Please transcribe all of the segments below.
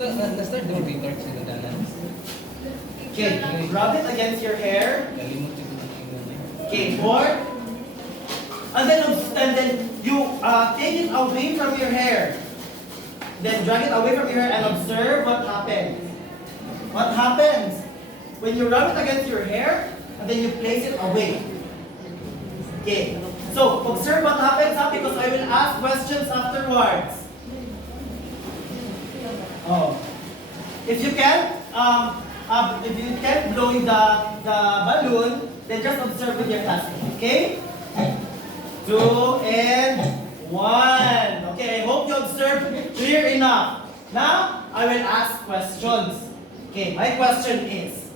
Na-start doon retard sa nadalan. Okay, rub it against your hair. Kalimutin ko na tingnan eh. Okay, 4. And then you take it away from your hair. Then drag it away from your hair and observe what happens. What happens when you rub it against your hair and then you place it away. Okay, so observe what happens because I will ask questions afterwards. Oh, if you can blow the balloon, then just observe with your classmate. Okay? 2 and 1. Okay, I hope you observed clear enough. Now, I will ask questions. Okay, my question is,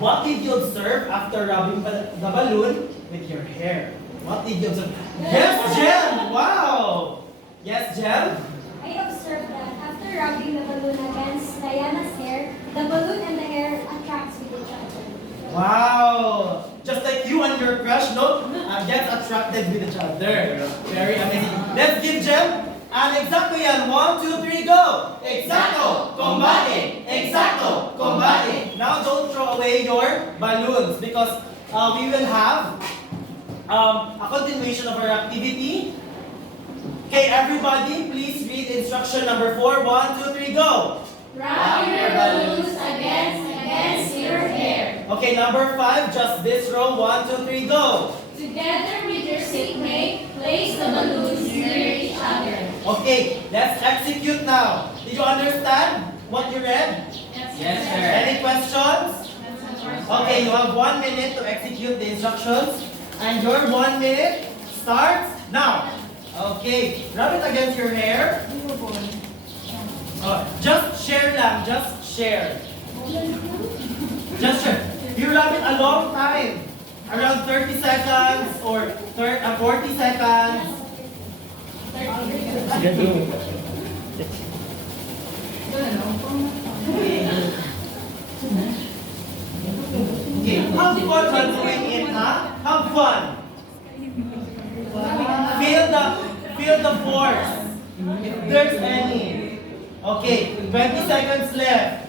what did you observe after rubbing the balloon with your hair? What did you observe? Yes, Jem! Wow! Yes, Jem? I observed that after rubbing the balloon against Diana's hair, the balloon and the hair attracts with each other. Wow! Just like you and your crush, no? Get attracted with each other. Very amazing. Let's give Jem an exacto yan. 1, 2, 3, go! Exacto! Combate! Exacto! Combate! Now don't throw away your balloons because we will have a continuation of our activity. Okay, everybody, please read instruction number 4. 1, 2, 3, go! Rub your balloons against your hair. Okay, number 5, just this row. 1, 2, 3, go! Together with your seatmate, place the balloons near each other. Okay, let's execute now. Did you understand what you read? Yes, sir. Any questions? Okay, you have 1 minute to execute the instructions. And your 1 minute starts now. Okay, rub it against your hair. Just share lang, just share. Just share. You rub it a long time. Around 30 seconds or 40 seconds. Okay, have fun while doing it, huh? Have fun. Feel the force. If there's any. Okay, 20 seconds left.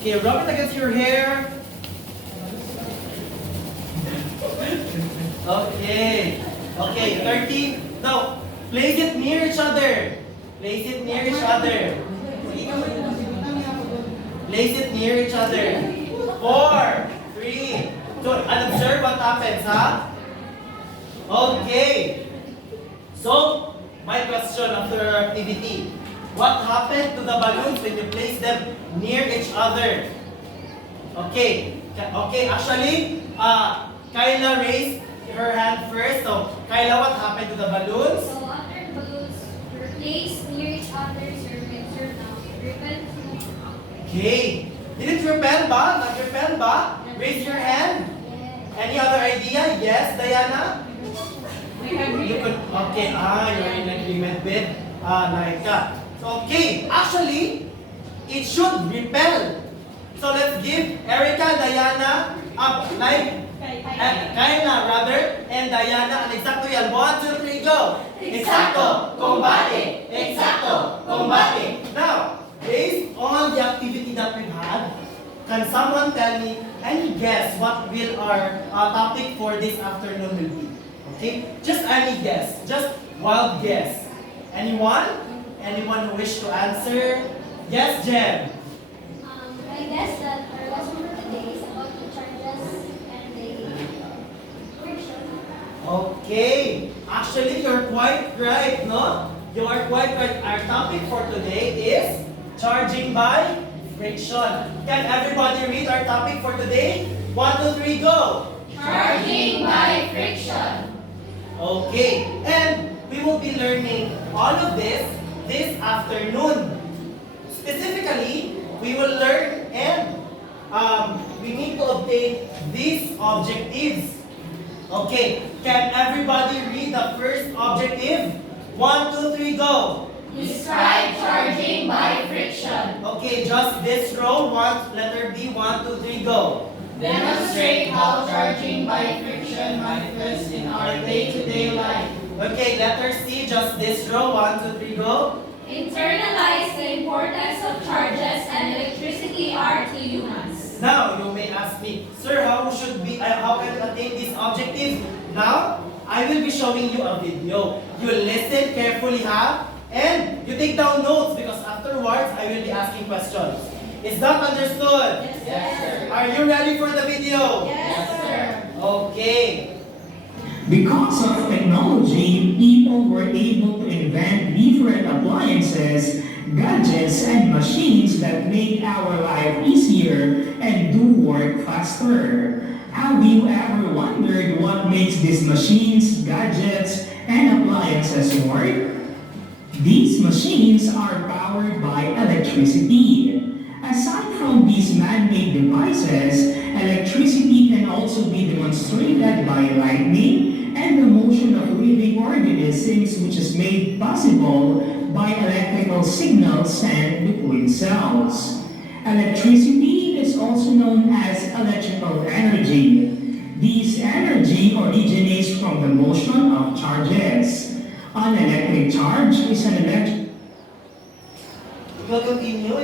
Okay, rub it against your hair. Okay. Okay, 30. Now, place it near each other. Place it near each other. Place it near each other. 4, 3, 2, and observe what happens, huh? Okay. So, my question after our activity. What happened to the balloons when you place them near each other? Okay. Okay, actually, Kyla raised her hand first. So, Kyla, what happened to the balloons? So after the balloons were placed near each other, repel. Okay. Did it repel ba? Nag-repel ba? Raise your hand. Yes. Any other idea? Yes, Diana? You could, okay, you're in agreement with Laika. Okay, actually, it should repel. So let's give Erica, Diana, Kyla rather, and Diana an exacto yan. 1, 2, 3, go! Exacto! Combate! Exacto! Combate! Now, based on the activity that we've had, can someone tell me any guess what will our topic for this afternoon will be? Okay? Just any guess. Just wild guess. Anyone? Anyone who wish to answer? Yes, Jen. I guess that our lesson for today is about the charges and the friction. Okay. Actually, you're quite right, no? You are quite right. Our topic for today is charging by friction. Can everybody read our topic for today? 1, 2, 3, go! Charging by friction. Okay. And we will be learning all of this afternoon. Specifically, we will learn and we need to obtain these objectives. Okay. Can everybody read the first objective? 1, 2, 3, go! Describe charging by friction. Okay, just this row. Letter B. 1, 2, 3, go. Demonstrate how charging by friction manifests in our day-to-day life. Okay, letter C, just this row. 1, 2, 3, go. Internalize the importance of charges and electricity are to humans. Now, you may ask me, sir, how can you attain these objectives? Now, I will be showing you a video. You listen carefully, and you take down notes because afterwards, I will be asking questions. Is that understood? Yes, sir. Are you ready for the video? Yes, sir. Okay. Because of technology, people were able to invent different appliances, gadgets, and machines that make our life easier and do work faster. Have you ever wondered what makes these machines, gadgets, and appliances work? These machines are powered by electricity. Aside from these man-made devices, electricity can also be demonstrated by lightning and the motion of living organisms, which is made possible by electrical signals sent between cells. Electricity is also known as electrical energy. This energy originates from the motion of charges. An electric charge is an electric It will continue.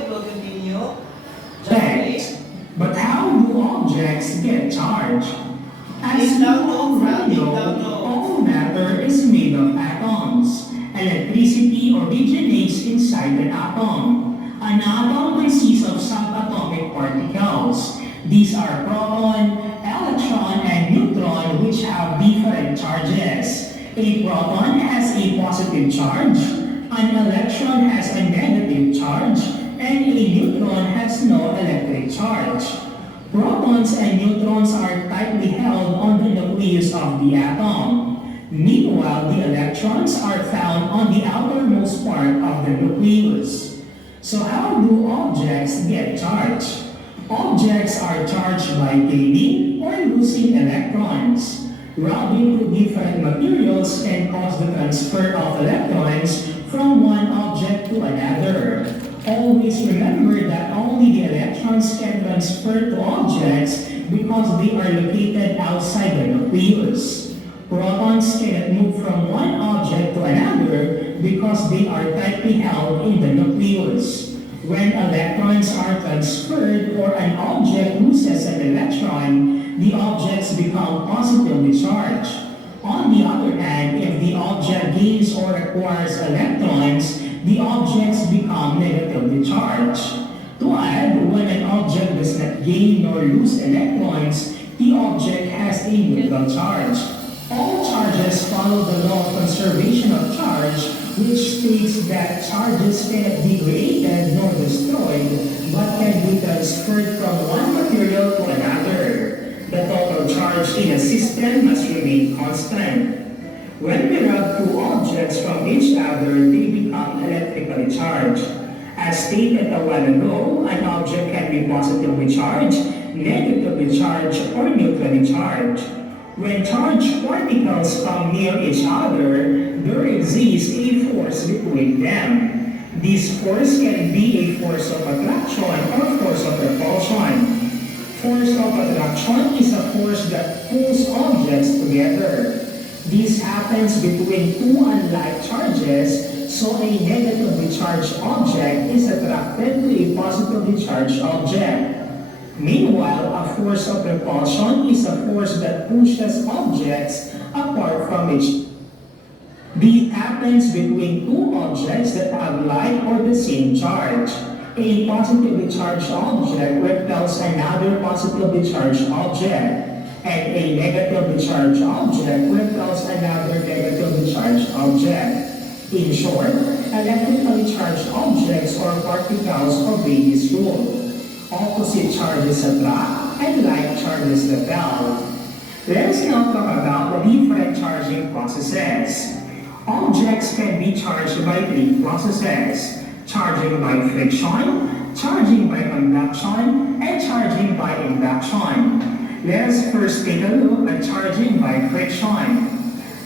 Just object. But how do objects get charged? As Take you down notes, already take know, down notes. all matter is made of atoms. Electricity originates inside an atom. An atom consists of subatomic particles. These are proton, electron, and neutron, which have different charges. A proton has a positive charge, an electron has a negative charge, and a neutron has no electric charge. Protons and neutrons are tightly held on the nucleus of the atom. Meanwhile, the electrons are found on the outermost part of the nucleus. So how do objects get charged? Objects are charged by gaining or losing electrons. Rubbing to different materials can cause the transfer of electrons from one object to another. Always remember that only the electrons can transfer to objects because they are located outside the nucleus. Protons cannot move from one object to another because they are tightly held in the nucleus. When electrons are transferred or an object loses an electron, the objects become positively charged. On the other hand, if the object gains or acquires electrons, the objects become negatively charged. To add, when an object does not gain nor lose electrons, the object has a neutral charge. All charges follow the law of conservation of charge, which states that charges cannot be created nor destroyed, but can be transferred from one material to another. The total charge in a system must remain constant. When we rub two objects from each other, they become electrically charged. As stated a while ago, an object can be positively charged, negatively charged, or neutrally charged. When charged particles come near each other, there exists a force between them. This force can be a force of attraction or force of repulsion. Force of attraction is a force that pulls objects together. This happens between two unlike charges, so a negatively charged object is attracted to a positively charged object. Meanwhile, a force of repulsion is a force that pushes objects apart from each other. This happens between two objects that have like or the same charge. A positively charged object repels another positively charged object, and a negatively charged object repels another negatively charged object. In short, electrically charged objects or particles obey this rule. Opposite charges attract and like charges repel. Let us now talk about the different charging processes. Objects can be charged by three processes: charging by friction, charging by conduction, and charging by induction. Let us first take a look at charging by friction.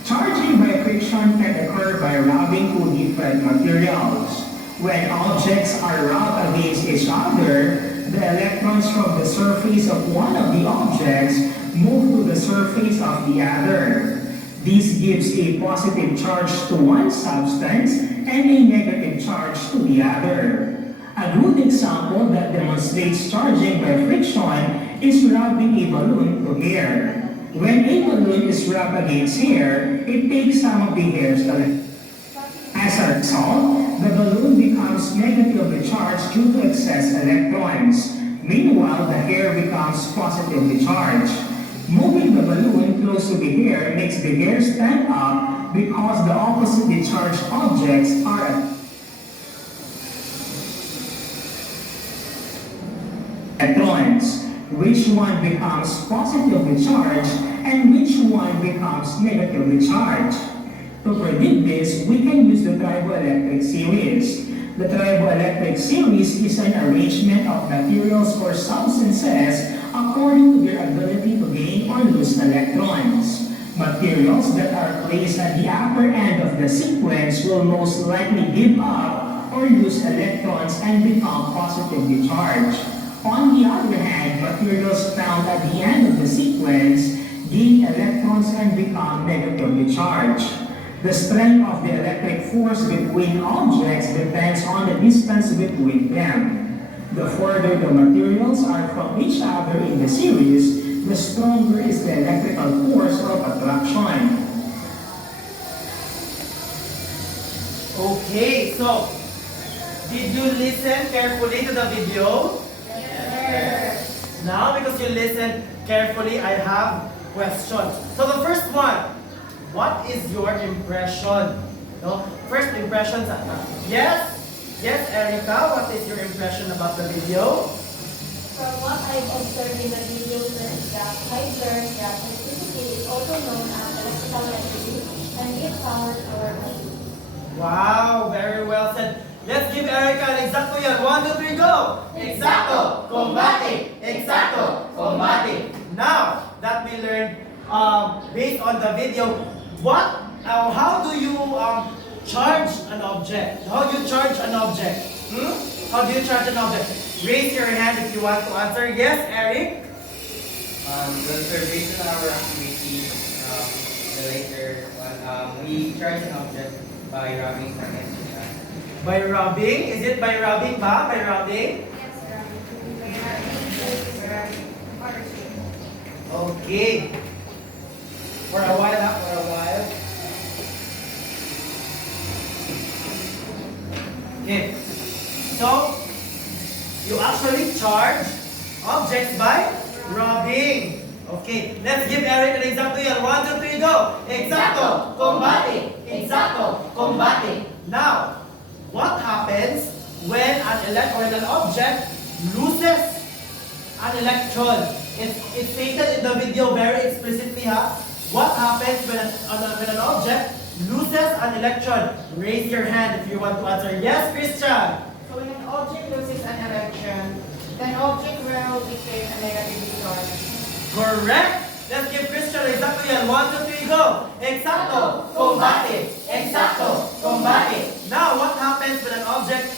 Charging by friction can occur by rubbing two different materials. When objects are rubbed against each other, the electrons from the surface of one of the objects move to the surface of the other. This gives a positive charge to one substance and a negative charge to the other. A good example that demonstrates charging by friction is rubbing a balloon to hair. When a balloon is rubbed against hair, it takes some of the hair's electrons. As a result, the balloon becomes negatively charged due to excess electrons. Meanwhile, the hair becomes positively charged. Moving the balloon close to the hair makes the hair stand up because the oppositely charged objects are electrons. Which one becomes positively charged and which one becomes negatively charged? To predict this, we can use the triboelectric series. The triboelectric series is an arrangement of materials or substances according to their ability to gain or lose electrons. Materials that are placed at the upper end of the sequence will most likely give up or lose electrons and become positively charged. On the other hand, materials found at the end of the sequence gain electrons and become negatively charged. The strength of the electric force between objects depends on the distance between them. The further the materials are from each other in the series, the stronger is the electrical force of attraction. Okay, so did you listen carefully to the video? Yes. Now, because you listened carefully, I have questions. So the first one, what is your impression? No? First impressions. Yes? Yes, Erica, what is your impression about the video? From what I've observed in the video, I've learned that electricity is also known as electrical energy and gives power to our body. Wow, very well said. Let's give Erica an exacto yan. 1, 2, 3, go! Exacto, combate, exacto, combate. Now that we learned based on the video, how do you charge an object? How do you charge an object? How do you charge an object? Raise your hand if you want to answer. Yes, Eric? Based on our activity, the later one, we charge an object by rubbing against it. By rubbing? Is it by rubbing ba? By rubbing? Okay. For a while, ha? For a while. Okay. So, you actually charge objects by rubbing. Okay. Let's give Eric an example here. 1, 2, 3, go. Exacto. Combate. Exacto. Combate. Now, what happens when an object loses an electron? It's stated in the video very explicitly, ha? What happens when an object loses an electron? Raise your hand if you want to answer. Yes, Christian? So when an object loses an electron, then object will become a negative charge. Correct! Let's give Christian exactly yan. 1, 2, 3, go! Exacto! Combate! Exacto! Combate! Now, what happens when an object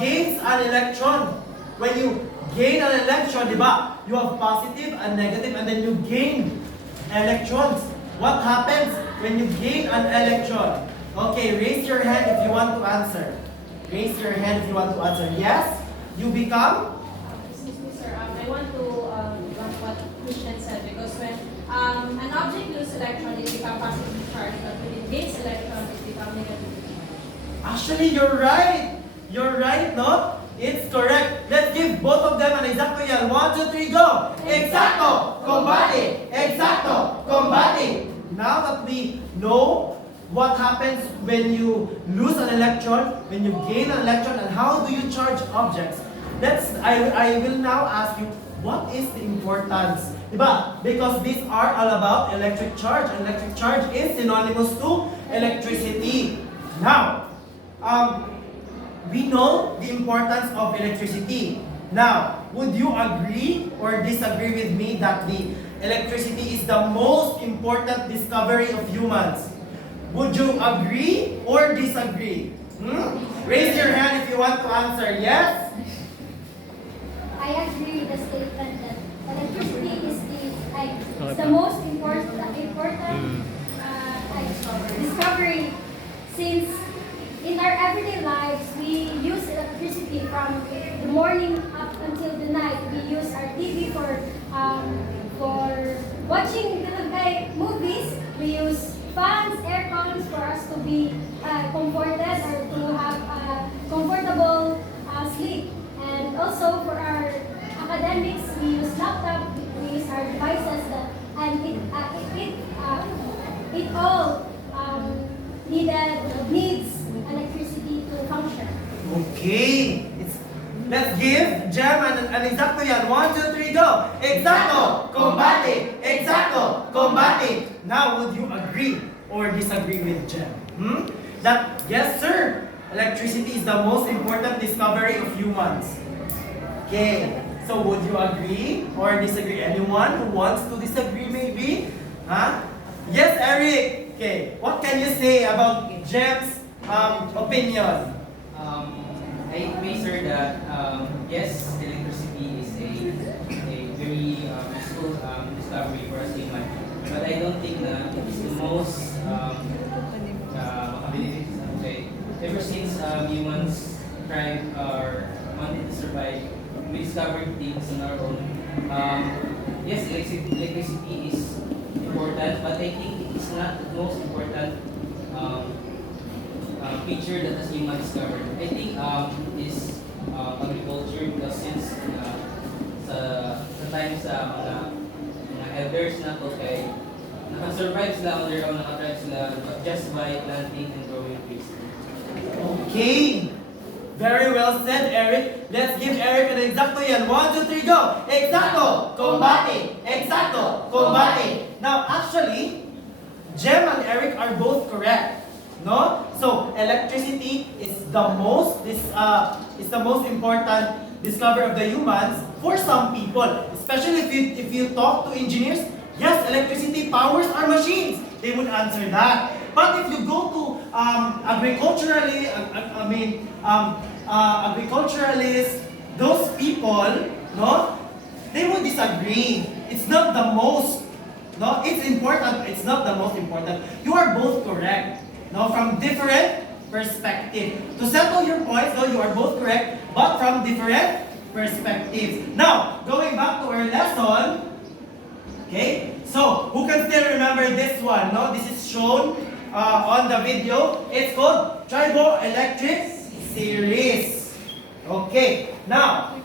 gains an electron? When you gain an electron, di ba? You have positive and negative, and then you gain electrons. What happens when you gain an electron? Okay, raise your hand if you want to answer. Raise your hand if you want to answer. Yes? You become? Excuse me, sir. I want to what Christian said, because when an object loses electron, it becomes positively charged, but when it gains electron, it becomes negatively charged. Actually, you're right. You're right, no? It's correct. Let's give both of them an exacto yan. 1, 2, 3, go! Exacto! Combate! Exacto! Combate! Now that we know what happens when you lose an electron, when you gain an electron, and how do you charge objects, I will now ask you, what is the importance? Diba? Because these are all about electric charge. And electric charge is synonymous to electricity. Now, we know the importance of electricity. Now, would you agree or disagree with me that the electricity is the most important discovery of humans? Would you agree or disagree? Raise your hand if you want to answer. Yes? I agree with the statement that electricity is the it's the most important discovery, since in our everyday lives we use electricity from the morning up until the night. We use our TV for watching movies. We use fans, air cons for us to be comforted or to have a comfortable sleep. And also for our academics, we use laptop, we use our devices, and it all needs electricity to function. Okay. Let's give Jem an exacto yan. 1, 2, 3, go! Exacto! Combate! Exacto! Combate! Now, would you agree or disagree with Jem? That, yes sir, electricity is the most important discovery of humans. Okay. So, would you agree or disagree? Anyone who wants to disagree maybe? Huh? Yes, Eric! Okay. What can you say about Jem's opinion? I agree, sir, that yes, electricity is a very useful discovery for us human. But I don't think that it is the most ability. Okay. Ever since humans tried or wanted to survive, we discovered things on our own. Yes, electricity is important, but I think it is not the most important feature that as human discovered. I think is agriculture, because since sa times mga elders na to kay nakasurvive sila on their own, nakathrive sila just by planting and growing trees. Okay. Very well said, Eric. Let's give Eric an exacto yan. 1, 2, 3, go! Exacto! Combate! Exacto! Combate! Now, actually, Jem and Eric are both correct. No? So, electricity is the most important discovery of the humans for some people. Especially if you talk to engineers, yes, electricity powers our machines. They would answer that. But if you go to agriculturalists, those people, no, they would disagree. It's not the most, no, it's important. It's not the most important. You are both correct. No, from different perspectives. To settle your points, no, you are both correct, but from different perspectives. Now, going back to our lesson, okay, so who can still remember this one? No, this is shown on the video. It's called triboelectric series. Okay, now,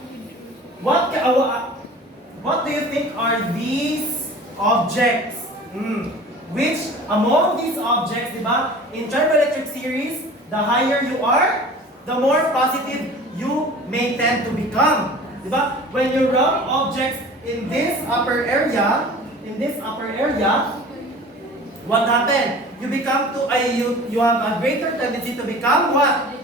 what do you think are these objects? Which among these objects, diba, in triboelectric series, the higher you are, the more positive you may tend to become. Diba? When you rub objects in this upper area, what happened? You become you have a greater tendency to become what?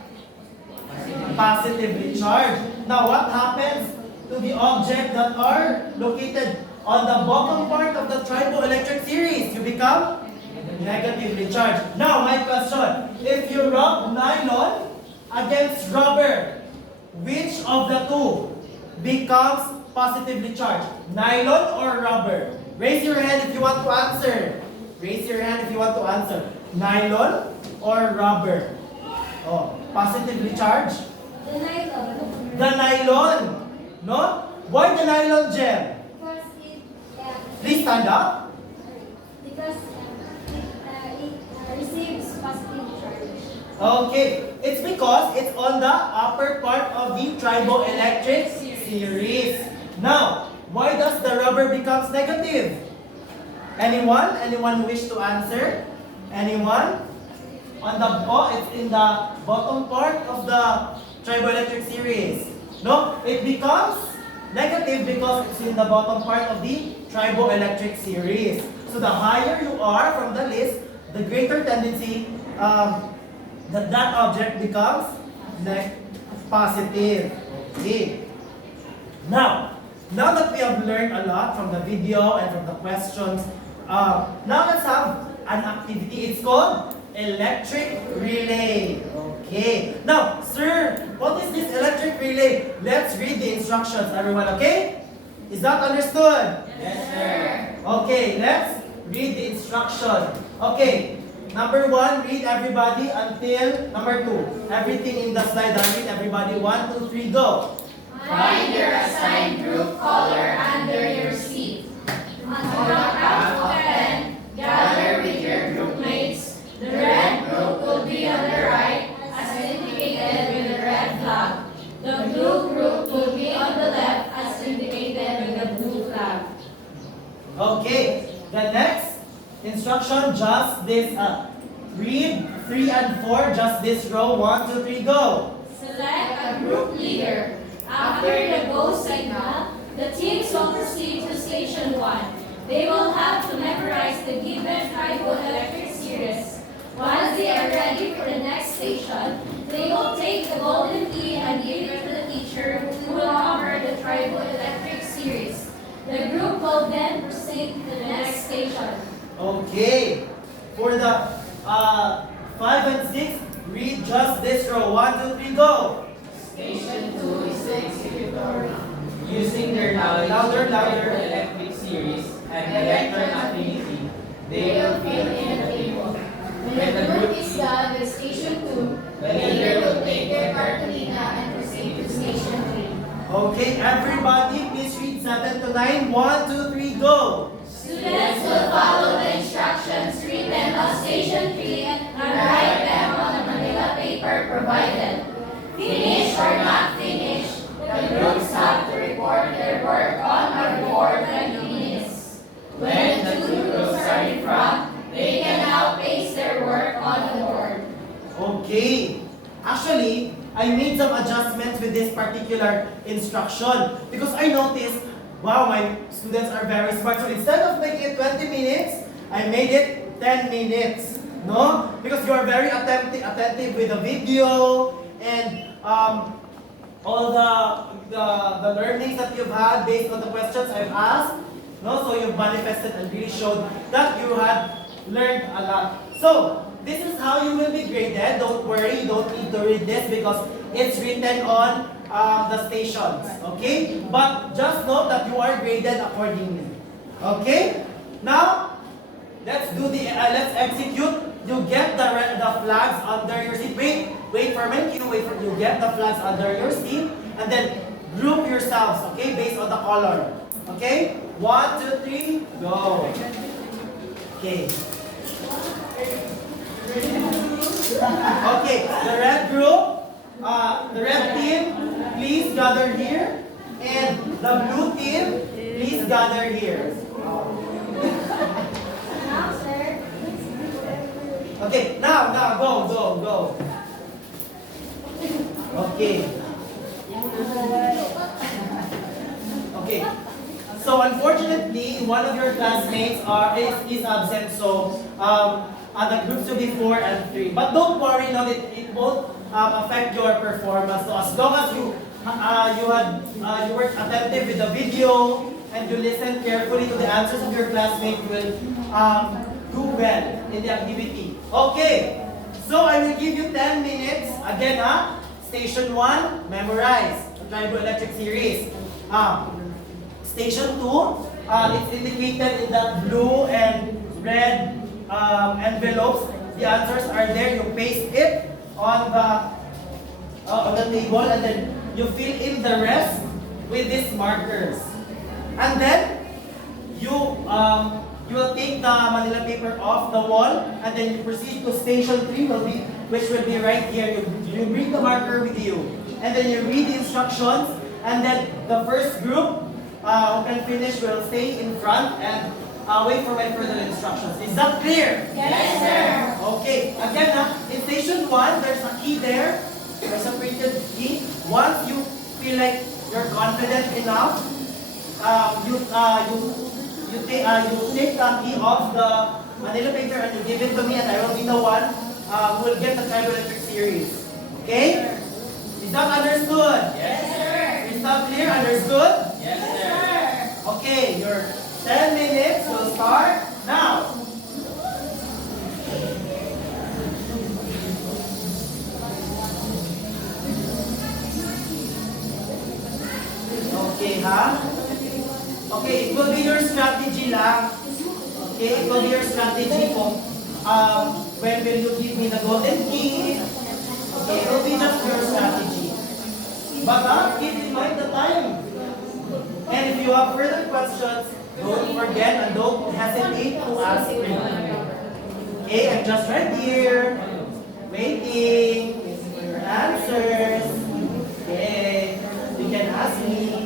Positively charged. Now, what happens to the objects that are located on the bottom part of the triboelectric series? You become negatively charged. Now, my question, if you rub nylon against rubber, which of the two becomes positively charged? Nylon or rubber? Raise your hand if you want to answer. Raise your hand if you want to answer. Nylon or rubber? Oh, positively charged? The nylon. The nylon. No? Why the nylon, Jem? Because it Please stand up. because it receives positive charge. Okay. It's because it's on the upper part of the triboelectric series. Now, why does the rubber becomes negative? Anyone? Anyone wish to answer? Anyone? It's in the bottom part of the triboelectric series. No, it becomes negative because it's in the bottom part of the triboelectric series. So the higher you are from the list, the greater tendency that object becomes positive. Okay. Now that we have learned a lot from the video and from the questions, now let's have an activity. It's called electric relay. Okay. Now, sir, what is this electric relay? Let's read the instructions, everyone, okay? Is that understood? Yes, sir. Okay, let's read the instruction. Okay, number 1, read everybody until number 2. Everything in the slide, I'll read everybody. 1, 2, 3, go. Find your assigned group color under your seat. On the count of 10, gather with your group mates. The red group will be on the right, as indicated with the red flag. The blue group will be on the left, as indicated with the blue flag. Okay, the next instruction, just this read 3 and 4, just this row. 1, 2, 3, go. Select a group leader. After the go signal, the teams will proceed to station 1. They will have to memorize the given triboelectric series. Once they are ready for the next station, they will take the golden key and give it to the teacher who will cover the triboelectric series. The group will then proceed to the next station. Okay, for the 5 and 6, read just this row. 1, 2, 3, go. Station 2 is the exhibitory. Using their knowledge Louder, of louder. the electric series and electron affinity, they will fill in the table. When the group is done with station 2, the leader will take their cartolina and proceed to station 3. Okay, everybody, please read 7 to 9. 1, 2, 3, go. Students will follow the instructions written on station 3 and write them on the manila paper provided. Finish or not finish, the groups have to report their work on a board 20 minutes. When the two groups are in front, they can now paste their work on the board. Okay. Actually, I made some adjustments with this particular instruction because I noticed, wow, my students are very smart. So instead of making it 20 minutes, I made it 10 minutes. No? Because you are very attentive with the video and all the learnings that you've had based on the questions I've asked. No? So you've manifested and really showed that you had learned a lot. So, this is how you will be graded. Don't worry, you don't need to read this because it's written on the stations. Okay? But just note that you are graded accordingly. Okay? Now, let's do the let's execute. You get the flags under your seat. Wait for a minute. You get the flags under your seat and then group yourselves. Okay, based on the color. Okay? 1, 2, 3, go. Okay. Okay, the red group, the red team, please gather here. And the blue team, please gather here. Now, sir. Okay, now, go. Okay. Okay. So unfortunately, one of your classmates is absent. So the groups will be 4 and 3. But don't worry, no, it won't affect your performance. So as long as you were attentive with the video and you listen carefully to the answers of your classmate, you will do well in the activity. Okay. So I will give you 10 minutes. Again, Station 1, memorize the triboelectric series. Station 2, it's indicated in the blue and red envelopes. The answers are there. You paste it on the table and then you fill in the rest with these markers. And then you will take the manila paper off the wall and then you proceed to station 3 which will be right here. You bring the marker with you and then you read the instructions and then the first group who can finish will stay in front and wait for my further instructions. Is that clear? Yes, sir. Okay. Again, in station 1, there's a key there. There's a printed key. Once you feel like you're confident enough, you take the key off the manila paper and you give it to me and I will be the one who will get the triboelectric series. Okay? Is that understood? Yes, sir. Is that clear? Understood? Yes, sir. Okay, your 10 minutes will start now. Okay, Okay, it will be your strategy lang. Okay, it will be your strategy kung when will you give me the golden key. Okay, it will be just your strategy. But keep in mind the time. And if you have further questions, don't forget and don't hesitate to ask me. Okay, I'm just right here, waiting for your answers. Okay, you can ask me.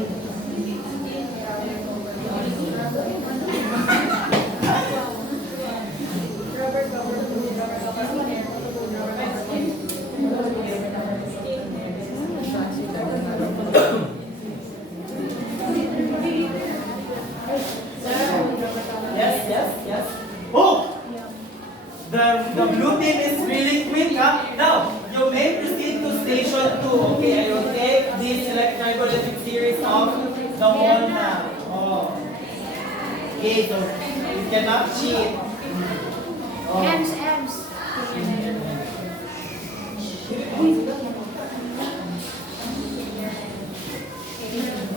Yes. Oh! The blue team is really quick, huh? Now, you may proceed to station 2. Okay, I will take this electric series of the whole map. Oh. Okay, so you cannot cheat. Oh. Ems.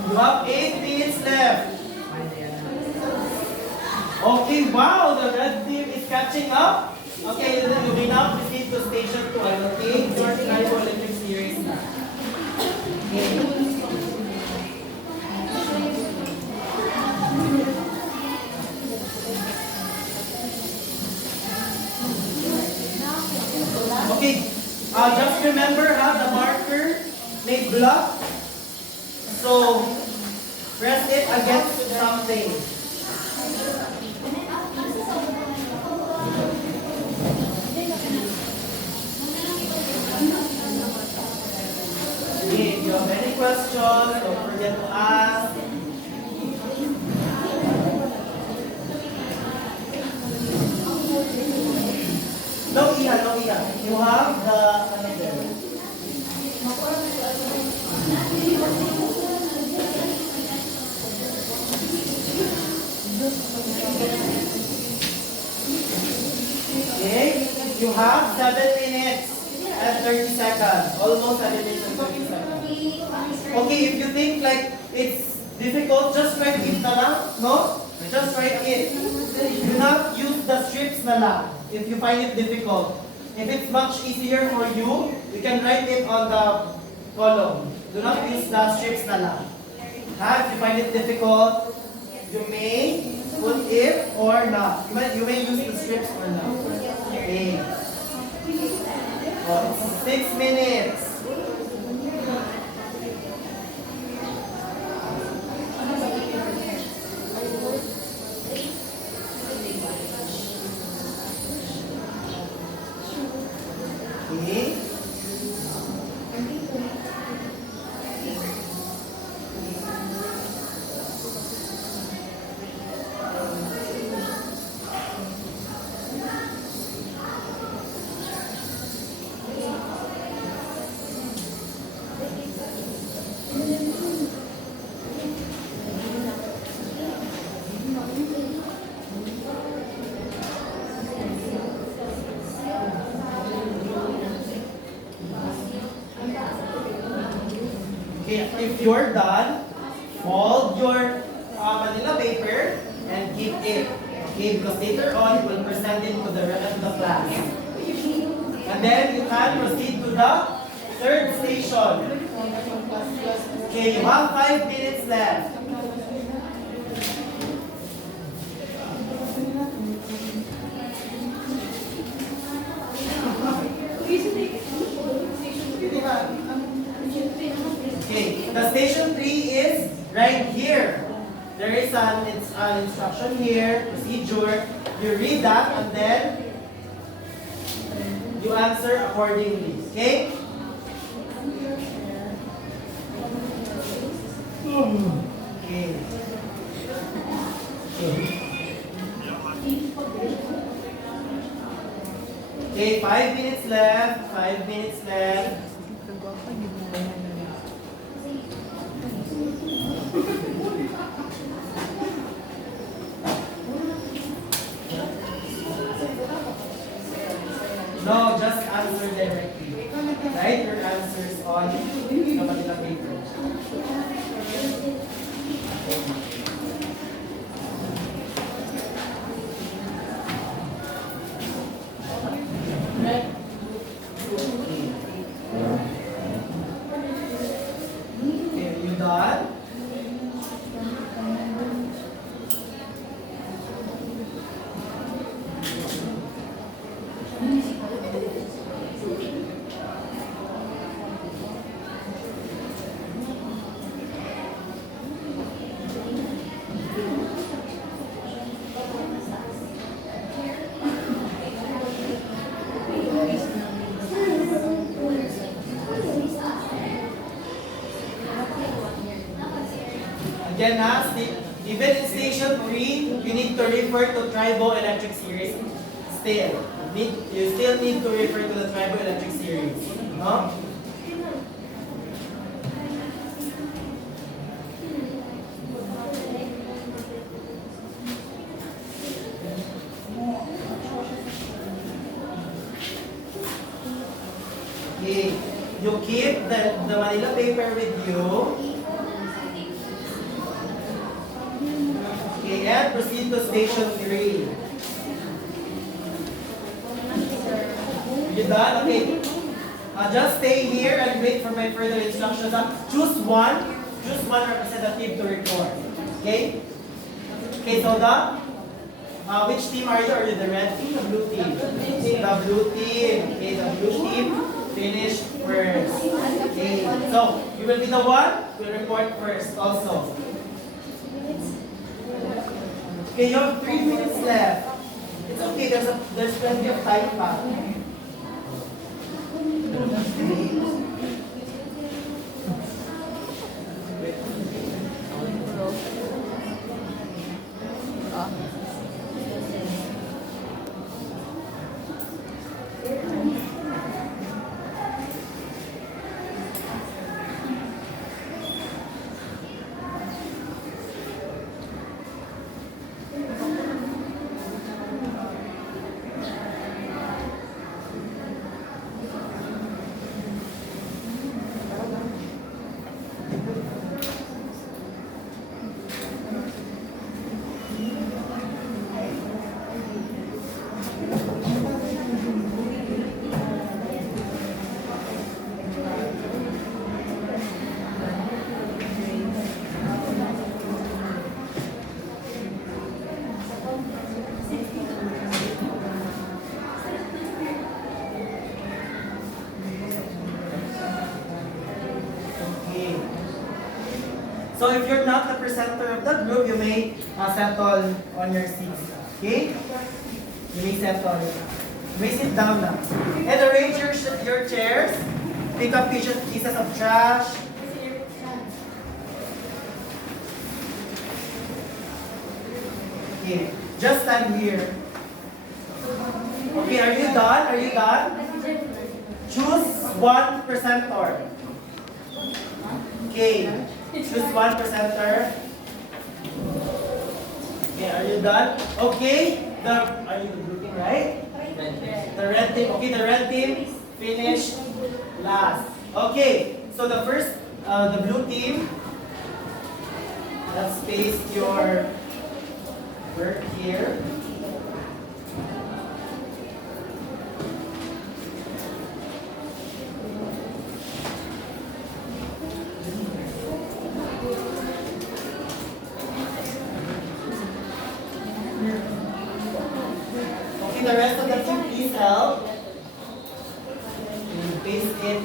You have 8 minutes left. Okay, wow, the red team is catching up. Okay, you may now proceed to station 2. I will take your triboelectric series now. Okay. Okay, just remember the marker may block. So, press it against something. Okay, if you have any questions, don't forget to ask. No, Iha. You have the, there. Okay, you have 7 minutes and 30 seconds. Almost 7 minutes and 30 seconds. Okay, if you think like it's difficult, just write it na lang. No? Just write it. Do not use the strips na lang if you find it difficult. If it's much easier for you, you can write it on the column. Do not use the strips na lang. If you find it difficult, you may put it or not. You may use the strips or not. Okay. Oh, it's 6 minutes. Okay. If you're done, fold your Manila paper and keep it. Okay, because later on you will present it to the rest of the class. And then you can proceed to the third station. Okay, you have 5 minutes left. Okay, the station 3 is right here. There is an instruction here, procedure. You read that and then you answer accordingly. Okay? Okay. Okay, 5 minutes left. 5 minutes left. No, just answer directly. Write your answers on the Manila paper. Again, even in station 3, you need to refer to triboelectric series still. You still need to refer to the triboelectric series. No? Okay. You keep the Manila paper with you. Okay, and proceed to station 3. You done? Okay. Just stay here and wait for my further instructions. Choose one representative to record. Okay? Okay, so which team are you? Are you the red team or the blue team? The blue team. Okay, the blue team finished first. Okay, so you will be the one to report first also. Okay, you have 3 minutes left. It's okay, there's plenty of time pa. So if you're not the presenter of the group, you may settle on your seats. Okay? You may settle. You may sit down now. And arrange your chairs. Pick up pieces of trash. Okay. Just stand here. Okay, are you done? Are you done? Choose one presenter. Okay. Choose one presenter. Okay, are you done? Okay. Are you the blue team, right? The red team. Okay, the red team finished last. Okay. So the first, the blue team. Let's paste your work here. The rest of the team, please help. And paste it.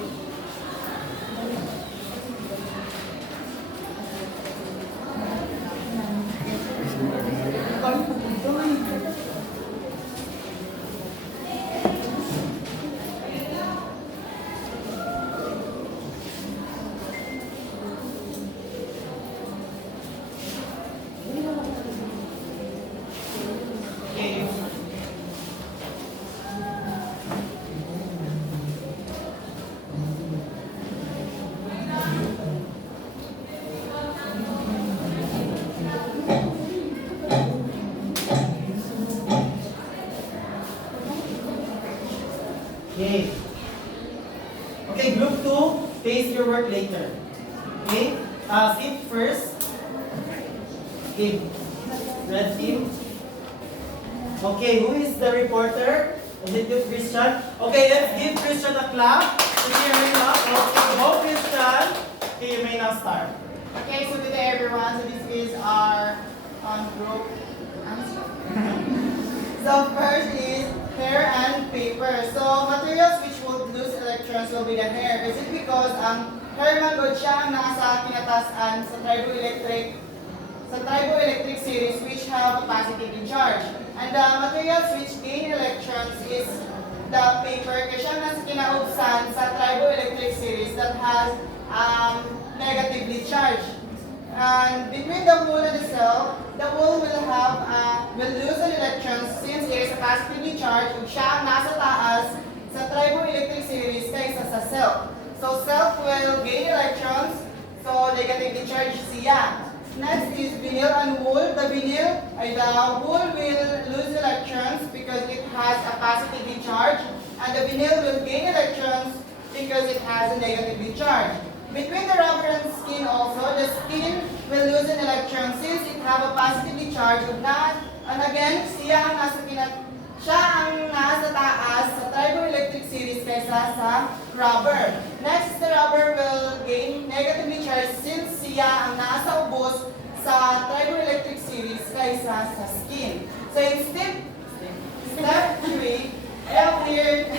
Okay. Okay, group 2, paste your work later. Okay? Sit first. Okay. Red team. Okay, who is the reporter? Is it you, Christian? Okay, let's give Christian a clap. Okay, go, Christian. Okay, you may now start. Okay, so good day everyone. So this is our group. So first is hair and paper. So materials which will lose electrons will be the hair. Is it because hair man good siya ang nasa kinatasan sa triboelectric series which have a positive charge. And the materials which gain electrons is the paper kasi siya nasa kinaubsan sa triboelectric series that has negatively charged. And between the wool and the cell, the wool will lose an electron since it is positively charged ug siya ang nasa taas sa triboelectric series kaysa sa self. So self will gain electrons, so negatively charged siya. Next is vinyl and wool. The wool will lose electrons because it has a positively charge, and the vinyl will gain electrons because it has a negatively charge. Between the rubber and skin also, the skin will lose an electron since it have a positively charge of that. And again, siya ang nasa taas sa triboelectric series kaysa sa rubber. Next, the rubber will gain negatively charged since siya ang nasa ubos sa triboelectric series kaysa sa skin. So in step 3, I have here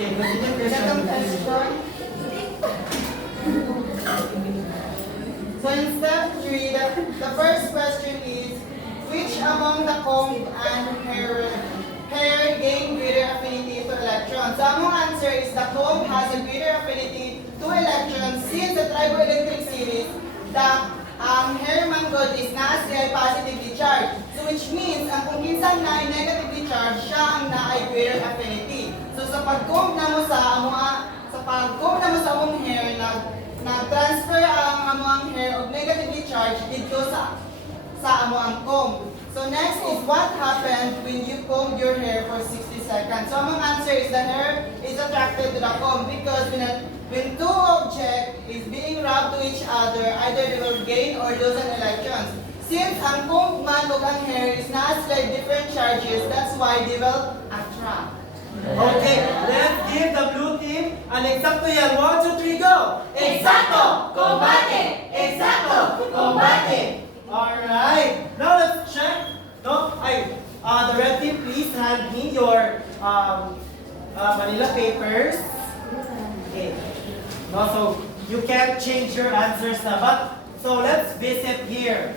Okay, continue second question. question. So in step 3, the first question is, which among the comb and hair gain greater affinity to electrons? So among answer is the comb has a greater affinity to electrons since the triboelectric series, the hair manggod is na siya positively charged. So which means, ang kung kinsang na ay negatively charged, siya ang na ay greater affinity. So sa pag-comb na mo sa among hair, nag-transfer ang among hair of negatively charged dito sa among comb. So next is what happened when you comb your hair for 60 seconds. So among answer is the hair is attracted to the comb because when two objects is being rubbed to each other, either they will gain or lose an electrons. Since ang comb man ug ang hair is not like different charges, that's why they will attract. Okay, let's give the blue team an exacto yan. 1, 2, 3, go! Exacto! Combate! Exacto! Combate! Alright, now let's check. The red team, please hand me your Manila papers. Okay. No, so you can't change your answers na, but so let's visit here.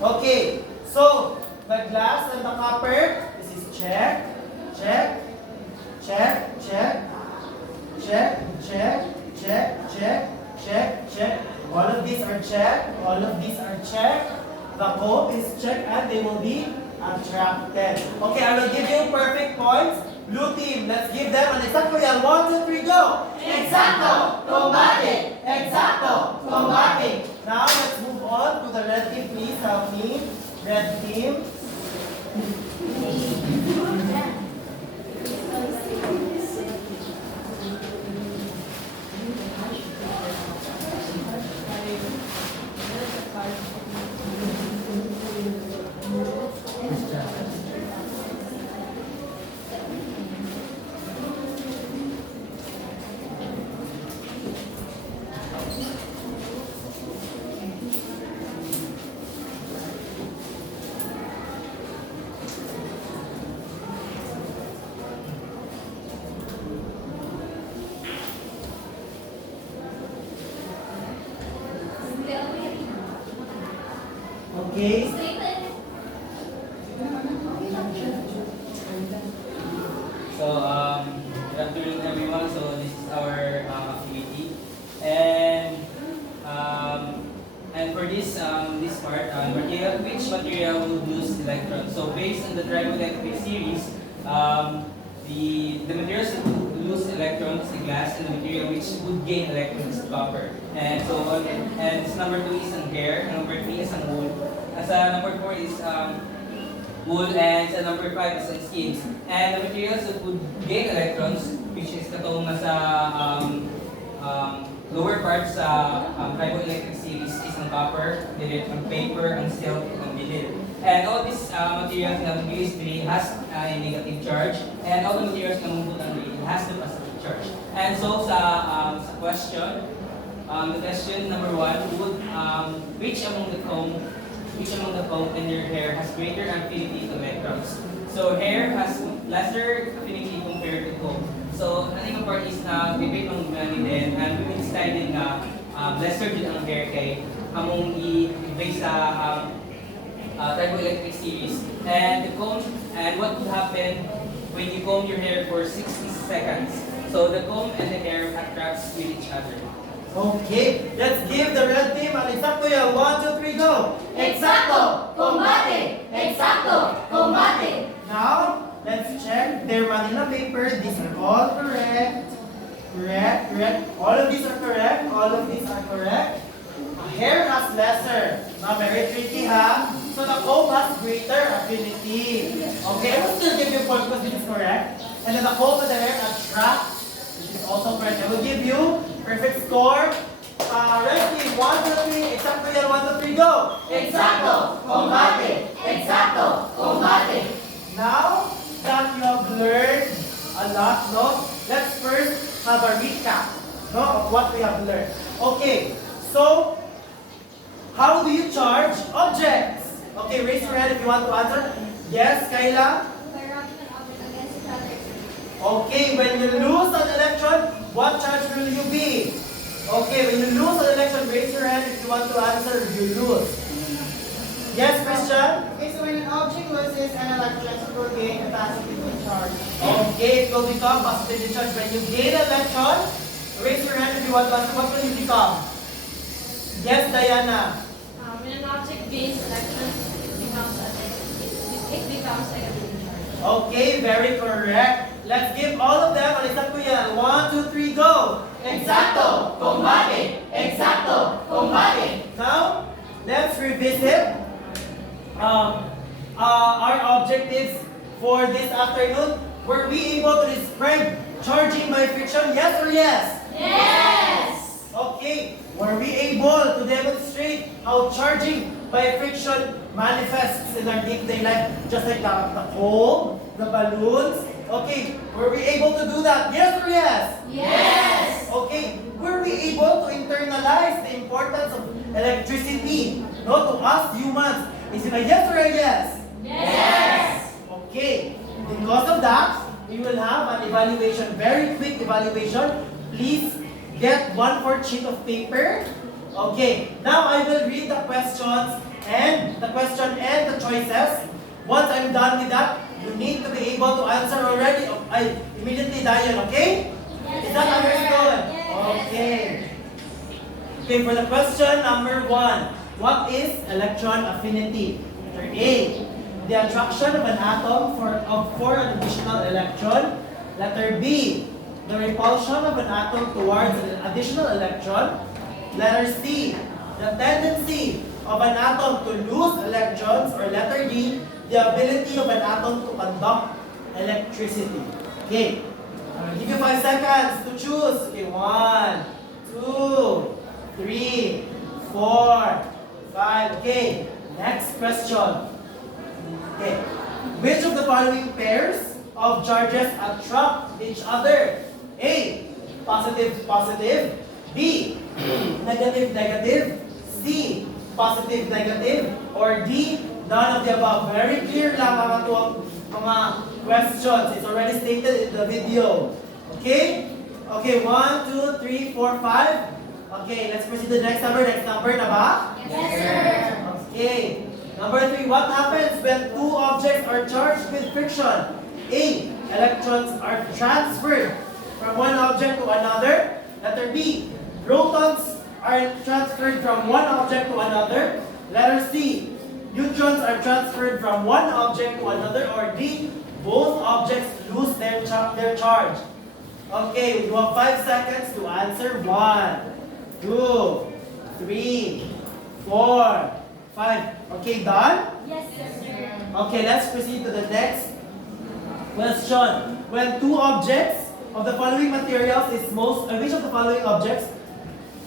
Okay, so the glass and the copper, this is check, check, check, check, check, check, check, check, check, check. All of these are check, all of these are check. The comb is check and they will be attracted. Okay, I will give you perfect points. Blue team, let's give them an exacto yan. 1, 2, 3, go! Exacto! Combate! Exacto! Combate! Now let's move on to the red team. Please help me. Red team. Okay. So, good afternoon everyone. So, this is our activity. And for this part, which material would lose electrons? So, based on the triboelectric series, the materials that would lose electrons is the glass, and the material which would gain electrons is copper. And so, and this number 2 is ang hair, number 3 is ang wool. Number 4 is wool, and number 5 is ang skins. And the materials that would gain electrons, which is katong nasa lower part sa triboelectric series, is ang copper, ang paper, ang silk, ang vinyl. And all these materials na USB has a negative charge, and all the materials na mumutang has the positive charge. And so sa question, the question number 1 would which among the comb in your hair has greater affinity to electrons? So hair has lesser affinity compared to comb. So ang part is na debate ng gani din, and we decided na lesser din ang hair kay among i-base sa triboelectric series. And the comb, and what would happen when you comb your hair for 60 seconds? So the comb and the hair attracts with each other. Okay, let's give the red team an exacto yan. 1, 2, 3, go! Exacto. Combate. Exacto. Combate. Now, let's check their Manila paper. These are all correct. Correct, correct. All of these are correct. All of these are correct. Hair has lesser. Now, very tricky, ha? So, the comb has greater affinity. Okay, I will still give you point because this is correct. And then the comb and the hair attract, which is also correct. I will give you perfect score. Red team, 1, 2, 3. Exacto yan. 1, 2, 3, go! Exacto. Combate. Exacto. Combate. Now that you have learned a lot, no? Let's first have a recap, no, of what we have learned. Okay, so how do you charge objects? Okay, raise your hand if you want to answer. Yes, Kayla? By rubbing an object against each other. Okay, when you lose an electron, what charge will you be? Okay, when you lose an electron, raise your hand if you want to answer. You lose. Yes, Christian? Okay, so when an object loses an electron, it will gain a positive charge. Okay, it will become positively charged. When you gain an electron, raise your hand if you want to answer. What will you become? Yes, Diana. When an object gains electrons, it becomes negatively charged. Okay, very correct. Let's give all of them an exacto yan. 1, 2, 3, go! Exacto. Combate. Exacto. Combate. Now, let's revisit our objectives for this afternoon. Were we able to describe charging by friction? Yes or yes? Yes. Okay. Were we able to demonstrate how charging by friction manifests in our day-to-day life? Just like the comb, the balloons. Okay. Were we able to do that? Yes or yes? Yes. Okay. Were we able to internalize the importance of electricity? No, to us humans. Is it a yes or a yes? Yes. Okay. Because of that, we will have an evaluation, very quick evaluation. Please get 1/4 sheet of paper. Okay. Now I will read the questions and the choices. Once I'm done with that, you need to be able to answer already. I immediately dial, okay? Yes, Is that sir. understood? Yes. Okay. Okay, for the question number 1, what is electron affinity? Letter A, the attraction of an atom for an additional electron. Letter B, the repulsion of an atom towards an additional electron. Letter C, the tendency of an atom to lose electrons. Or letter D, the ability of an atom to conduct electricity. Okay, I'll give you 5 seconds to choose. Okay, 1, 2, 3, 4, 5. Okay, next question. Okay, which of the following pairs of charges attract each other? A, positive, positive. B, negative, negative. C, positive, negative. Or D, none of the above. Very clear lang mga questions. It's already stated in the video. Okay? Okay, 1, 2, 3, 4, 5. Okay, let's proceed to the next number. Next number na ba? Yes, sir. Okay. Number 3, what happens when two objects are charged with friction? A, electrons are transferred from one object to another. Letter B, protons are transferred from one object to another. Letter C, neutrons are transferred from one object to another. Or D, both objects lose their charge. Okay, you have 5 seconds to answer. 1, 2, 3, 4, 5. Okay, done? Yes, sir. Okay, let's proceed to the next question. When two objects of the following materials is most, which of the following objects,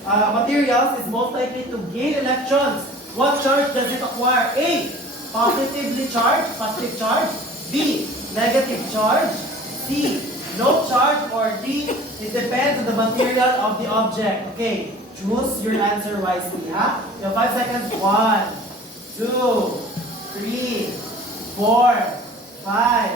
materials is most likely to gain electrons? What charge does it acquire? A, positively charged, positive charge. B, negative charge. C, no charge. Or D, it depends on the material of the object. Okay, choose your answer wisely, ha? You have 5 seconds. 1, 2, 3, 4, 5.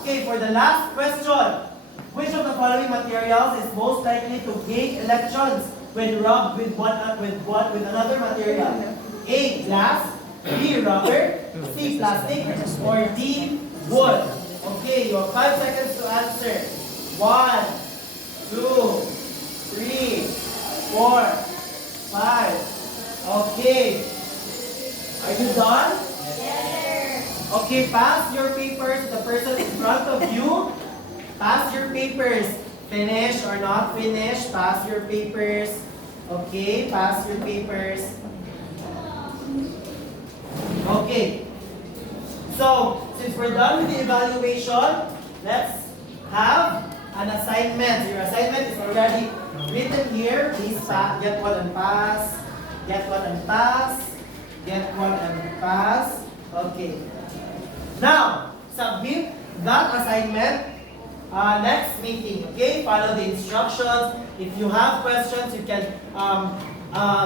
Okay, for the last question, which of the following materials is most likely to gain electrons when rubbed with another material? A, glass. B, rubber. C, plastic. Or D, wood. Okay, you have 5 seconds to answer. 1, 2, 3, 4, 5. Okay. Are you done? Okay, pass your papers to the person in front of you. Pass your papers. Finish or not finish, pass your papers. Okay, pass your papers. Okay. So, since we're done with the evaluation, let's have an assignment. Your assignment is already written here. Please get one and pass. Get one and pass. Get one and pass. Okay. Now, submit that assignment next meeting. Okay? Follow the instructions. If you have questions, you can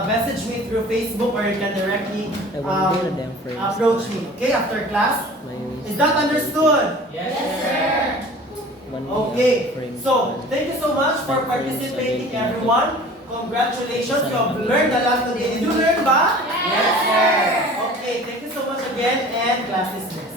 message me through Facebook or you can directly approach me. Okay? After class. Is that understood? Yes, sir. Okay. So, thank you so much for participating, everyone. Congratulations. You have learned a lot today. Did you learn ba? Yes, sir. Okay. Thank you so much again and class is dismissed.